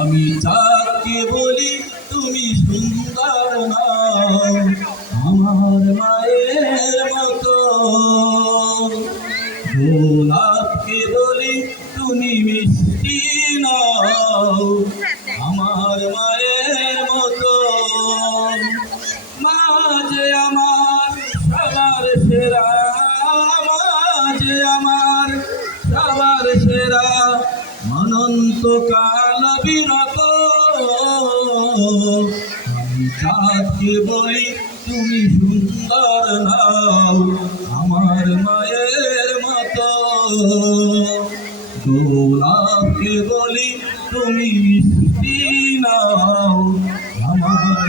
আমি চাঁদকে বলি, তুমি সুন্দর নাও আমার মায়ের মতো। গোলাপকে বলি, তুমি মিষ্টি নাও। আমার মায়ের মতো। মাঝে আমার সবার সেরা, মাঝে আমার অনন্ত বিরত আমি বলি, তুমি সুন্দর নাও। আমার মায়ের মতো গোলাপকে বলি তুমি মিষ্টি নাও আমার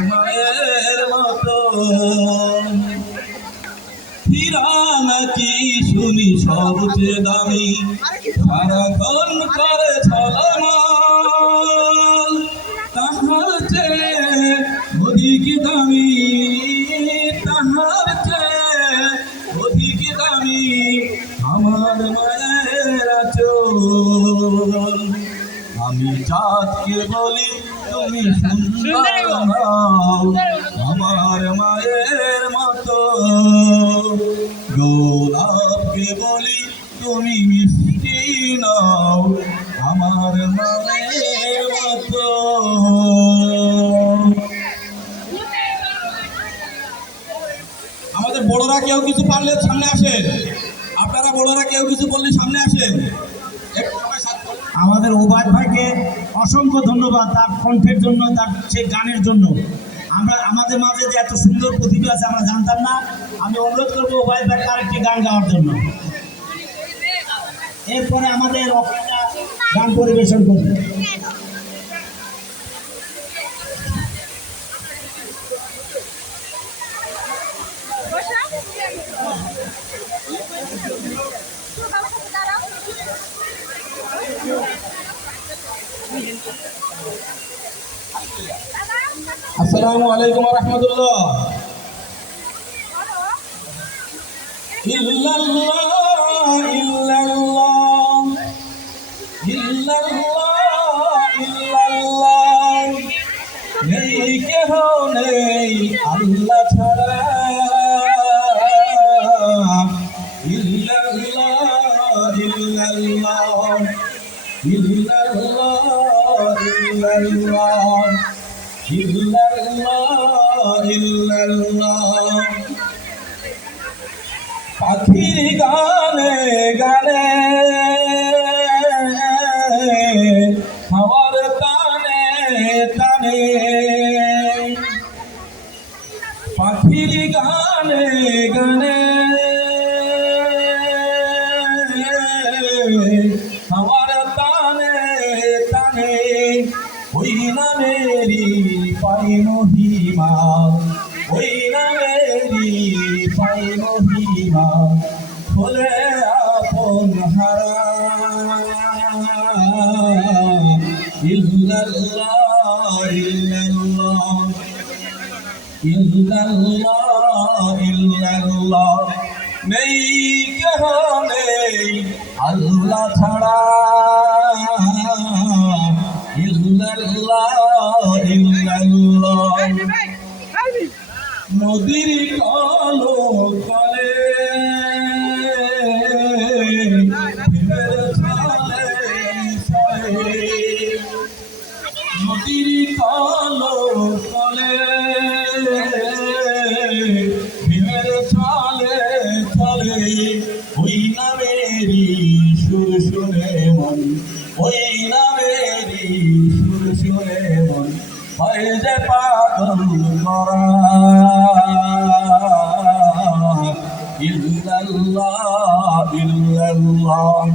হীরা নাকি শুনি সবচেয়ে দামি। সারাক্ষণ করে তাহার চেয়ে অধিক দামি তাহার চেয়ে অধিক দামি আমার মায়ের আচল আমি চাঁদকে বলি তুমি সুন্দর আমার মায়ের আমার মায়ের মতো। আমাদের বড়রা কেউ কিছু পারলে সামনে আসেন। আপনারা বড়রা কেউ কিছু বললে সামনে আসেন। আমাদের ওবায়দ ভাইকে অসংখ্য ধন্যবাদ তার কণ্ঠের জন্য, তার সেই গানের জন্য। আমরা, আমাদের মাঝে যে এত সুন্দর প্রতিভা আছে আমরা জানতাম না। আমি অনুরোধ করব ওবায়দ ভাইকে আরেকটি গান গাওয়ার জন্য। এরপরে আমাদের গান পরিবেশন করবে। আসসালামু আলাইকুম রহমতুল্লাহ। ইল্লাল্লাহ ইল্লাল্লাহ। কেহ নেই আল্লাহ ছাড়া। পাখির গানে গানে গানে। আমার তানে তানে ওই নামেরি পাই মহিমা, ওই নামেরি পাই মহিমা বলে আপন হারা। ইল্লাল্লাহ ইল্লাল্লাহ ইল্লাল্লাহ নেই কেহ নেই আল্লাহ ছাড়া ইল্লাল্লাহ ইল্লাল্লাহ নদীর কালো কলে নদীর কালো কলে নামেরই সুর শুনে মন, ওই নামেরই সুর শুনে মন, হয় যে পাগল করা ইল্লাল্লাহ ইল্লাল্লাহ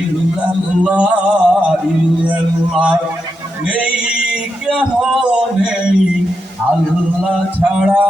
ইল্লাল্লাহ ইল্লাল্লাহ, নেই কেহ নেই, আল্লাহ ছাড়া।